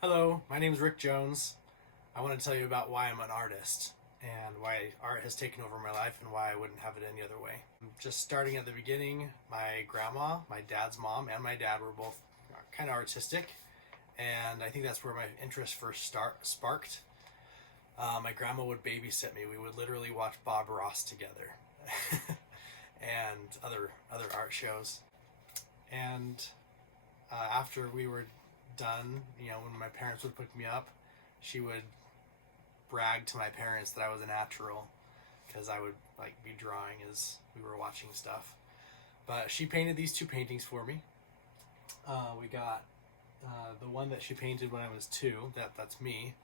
Hello, my name is Rick Jones. I want to tell you about why I'm an artist and why art has taken over my life and why I wouldn't have it any other way. Just starting at the beginning, my grandma, my dad's mom, and my dad were both kind of artistic, and I think that's where my interest first sparked. My grandma would babysit me. We would literally watch Bob Ross together and other art shows. And after we were done, when my parents would pick me up, she would brag to my parents that I was a natural because I would be drawing as we were watching stuff. But she painted these two paintings for me. We got the one that she painted when I was 2. That's me.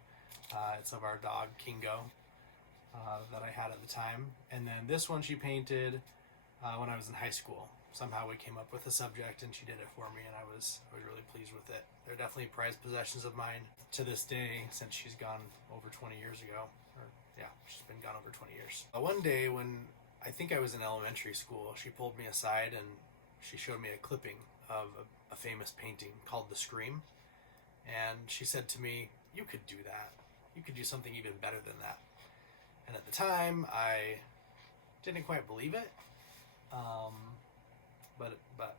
It's of our dog Kingo that I had at the time. And then this one she painted when I was in high school. Somehow we came up with a subject and she did it for me, and I was really pleased with it. They're definitely prized possessions of mine to this day, since she's gone over 20 years ago. She's been gone over 20 years. One day when I think I was in elementary school, she pulled me aside and she showed me a clipping of a famous painting called The Scream. And she said to me, "You could do that. You could do something even better than that." And at the time, I didn't quite believe it. But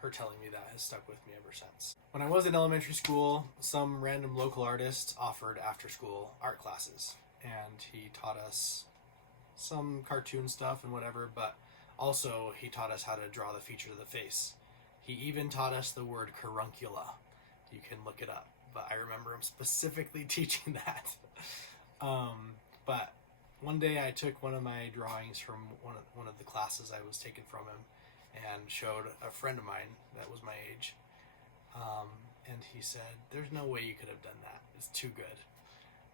her telling me that has stuck with me ever since. When I was in elementary school, some random local artist offered after-school art classes, and he taught us some cartoon stuff and whatever, but also he taught us how to draw the features of the face. He even taught us the word caruncula. You can look it up, but I remember him specifically teaching that. But one day I took one of my drawings from one of the classes I was taking from him and showed a friend of mine that was my age. And he said, "There's no way you could have done that. It's too good."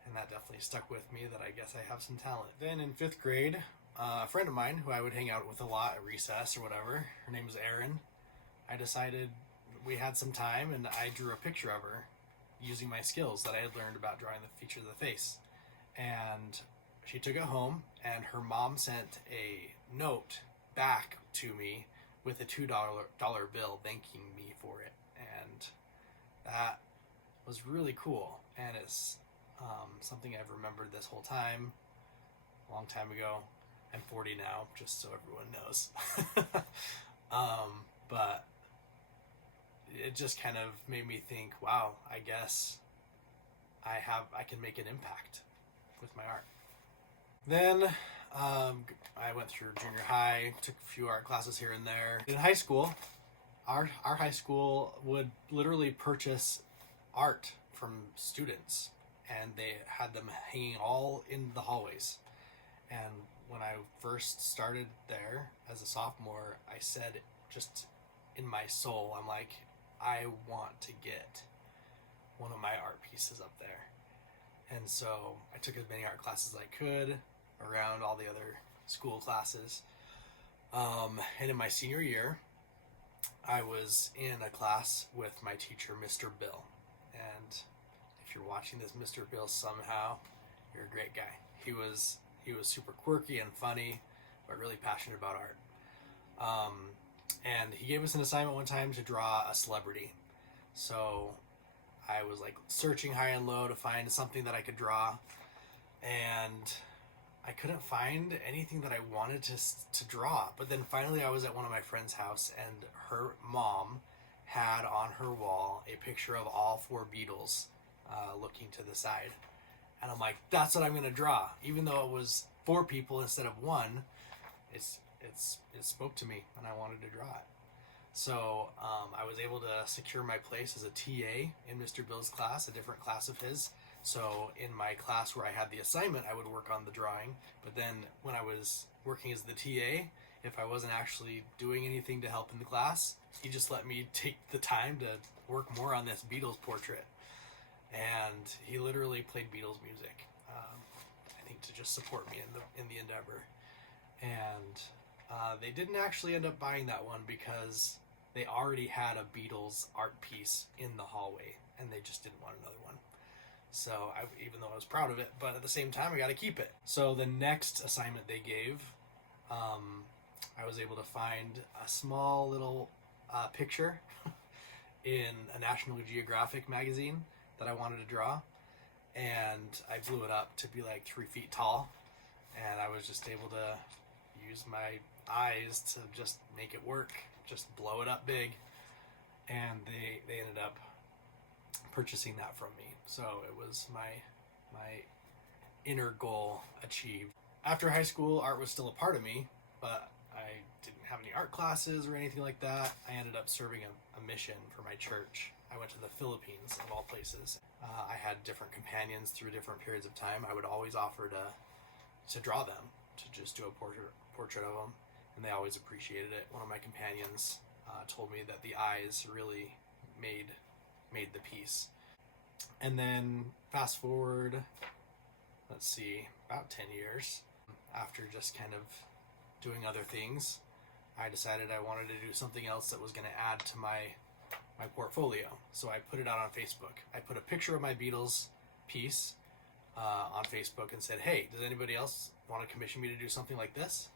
And that definitely stuck with me, that I guess I have some talent. Then in 5th grade, a friend of mine who I would hang out with a lot at recess or whatever, her name was Erin, I decided we had some time and I drew a picture of her using my skills that I had learned about drawing the features of the face. And she took it home, and her mom sent a note back to me with a $2 bill thanking me for it. And that was really cool, and it's something I've remembered this whole time. A long time ago. I'm 40 now, just so everyone knows. But it just kind of made me think, wow, I guess I can make an impact with my art. Then I went through junior high, took a few art classes here and there. In high school, our high school would literally purchase art from students, and they had them hanging all in the hallways. And when I first started there as a sophomore, I said, just in my soul, I'm like, I want to get one of my art pieces up there. And so I took as many art classes as I could around all the other school classes. And in my senior year, I was in a class with my teacher, Mr. Bill. And if you're watching this, Mr. Bill, somehow, you're a great guy. He was super quirky and funny, but really passionate about art. And he gave us an assignment one time to draw a celebrity. So I was searching high and low to find something that I could draw, and I couldn't find anything that I wanted to draw. But then finally I was at one of my friend's house, and her mom had on her wall a picture of all 4 Beatles looking to the side. And I'm like, that's what I'm going to draw. Even though it was 4 people instead of 1, it spoke to me, and I wanted to draw it. So I was able to secure my place as a TA in Mr. Bill's class, a different class of his. So in my class where I had the assignment, I would work on the drawing. But then when I was working as the TA, if I wasn't actually doing anything to help in the class, he just let me take the time to work more on this Beatles portrait. And he literally played Beatles music, I think to just support me in the endeavor. And they didn't actually end up buying that one because they already had a Beatles art piece in the hallway, and they just didn't want another one. So even though I was proud of it, but at the same time, I got to keep it. So the next assignment they gave, I was able to find a small little picture in a National Geographic magazine that I wanted to draw, and I blew it up to be like 3 feet tall, and I was just able to use my eyes to just make it work, just blow it up big, and they ended up purchasing that from me. So it was my inner goal achieved. After high school, art was still a part of me, but I didn't have any art classes or anything like that. I ended up serving a mission for my church. I went to the Philippines, of all places. I had different companions through different periods of time. I would always offer to draw them, to just do a portrait of them, and they always appreciated it. One of my companions told me that the eyes really made the piece. And then fast forward, let's see, about 10 years after just kind of doing other things, I decided I wanted to do something else that was going to add to my portfolio. So I put it out on Facebook. I put a picture of my Beatles piece on Facebook and said, hey, does anybody else want to commission me to do something like this?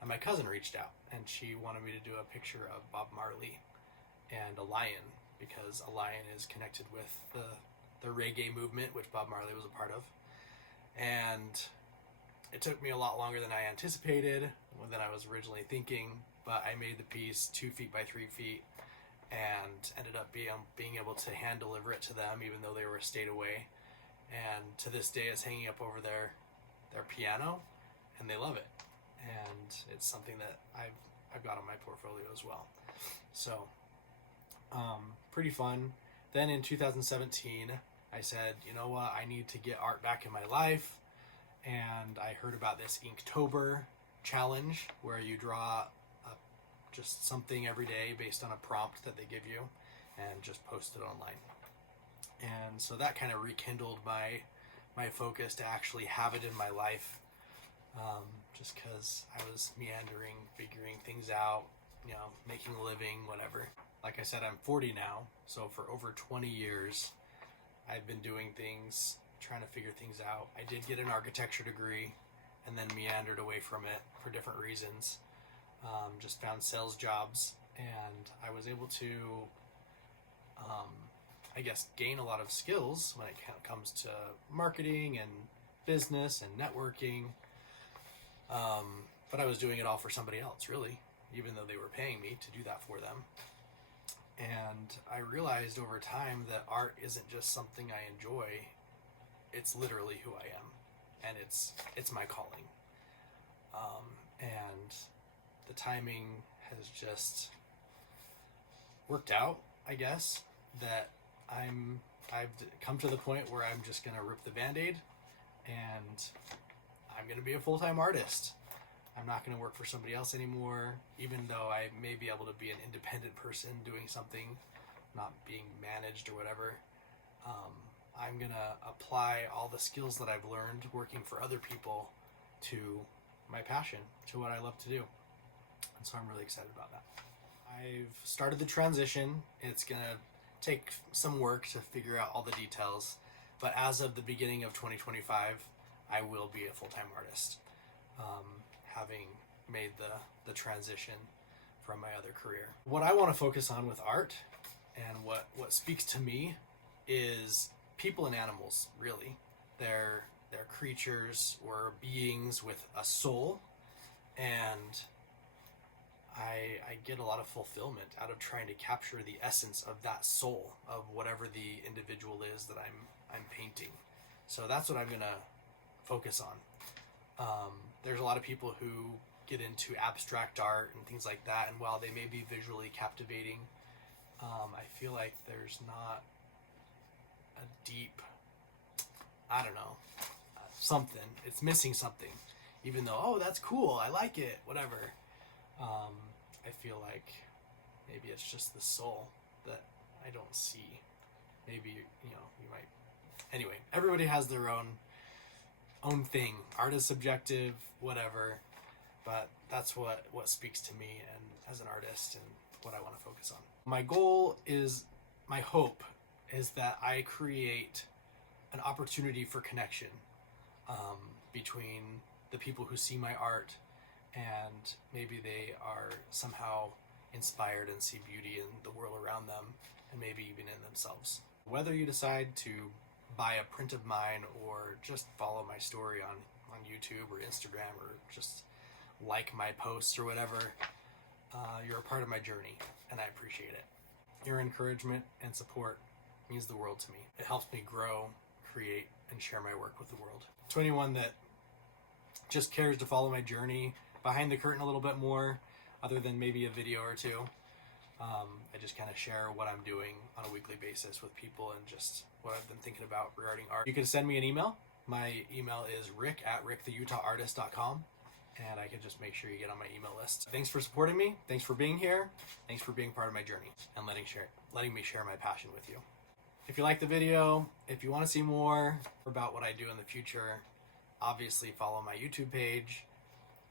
And my cousin reached out, and she wanted me to do a picture of Bob Marley and a lion, because a lion is connected with the reggae movement, which Bob Marley was a part of. And it took me a lot longer than I anticipated, than I was originally thinking, but I made the piece 2 feet by 3 feet and ended up being able to hand deliver it to them, even though they were a state away. And to this day, it's hanging up over their piano, and they love it. And it's something that I've got on my portfolio as well. So, pretty fun. Then in 2017, I said, you know what, I need to get art back in my life. And I heard about this Inktober challenge where you draw just something every day based on a prompt that they give you and just post it online. And so that kind of rekindled my focus to actually have it in my life, just because I was meandering, figuring things out, making a living, whatever. Like I said, I'm 40 now, so for over 20 years, I've been doing things, trying to figure things out. I did get an architecture degree and then meandered away from it for different reasons. Just found sales jobs, and I was able to, gain a lot of skills when it comes to marketing and business and networking. But I was doing it all for somebody else, really, even though they were paying me to do that for them. And I realized over time that art isn't just something I enjoy, it's literally who I am, and it's my calling. And the timing has just worked out, I guess, that I've come to the point where I'm just gonna rip the Band-Aid, and I'm gonna be a full-time artist. I'm not gonna work for somebody else anymore, even though I may be able to be an independent person doing something, not being managed or whatever. I'm gonna apply all the skills that I've learned working for other people to my passion, to what I love to do. And so I'm really excited about that. I've started the transition. It's gonna take some work to figure out all the details, but as of the beginning of 2025, I will be a full-time artist, having made the transition from my other career. What I want to focus on with art, and what speaks to me, is people and animals, really. They're creatures or beings with a soul, and I get a lot of fulfillment out of trying to capture the essence of that soul of whatever the individual is that I'm painting. So that's what I'm gonna focus on. There's a lot of people who get into abstract art and things like that, and while they may be visually captivating, I feel like there's not a deep, something. It's missing something. Even though, that's cool, I like it, whatever. I feel like maybe it's just the soul that I don't see. Maybe, you might... Anyway, everybody has their own thing. Art is subjective, whatever. But that's what speaks to me and as an artist and what I want to focus on. My hope is that I create an opportunity for connection between the people who see my art, and maybe they are somehow inspired and see beauty in the world around them, and maybe even in themselves. Whether you decide to buy a print of mine or just follow my story on YouTube or Instagram or just like my posts or whatever, you're a part of my journey, and I appreciate it. Your encouragement and support means the world to me. It helps me grow, create, and share my work with the world. To anyone that just cares to follow my journey behind the curtain a little bit more, other than maybe a video or two, I just kind of share what I'm doing on a weekly basis with people and just what I've been thinking about regarding art. You can send me an email. My email is rick@ricktheutahartist.com, and I can just make sure you get on my email list. Thanks for supporting me. Thanks for being here. Thanks for being part of my journey and letting me share my passion with you. If you like the video, if you want to see more about what I do in the future, obviously follow my YouTube page,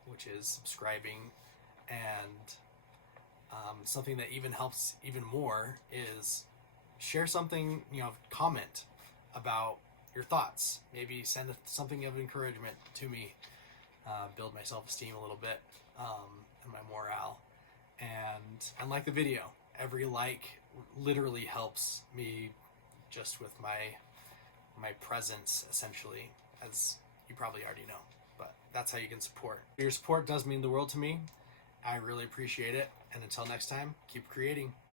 which is subscribing, and something that even helps even more is share something, comment about your thoughts. Maybe send something of encouragement to me, build my self-esteem a little bit, and my morale. And like the video. Every like literally helps me just with my presence, essentially, as you probably already know. But that's how you can support. Your support does mean the world to me. I really appreciate it. And until next time, keep creating.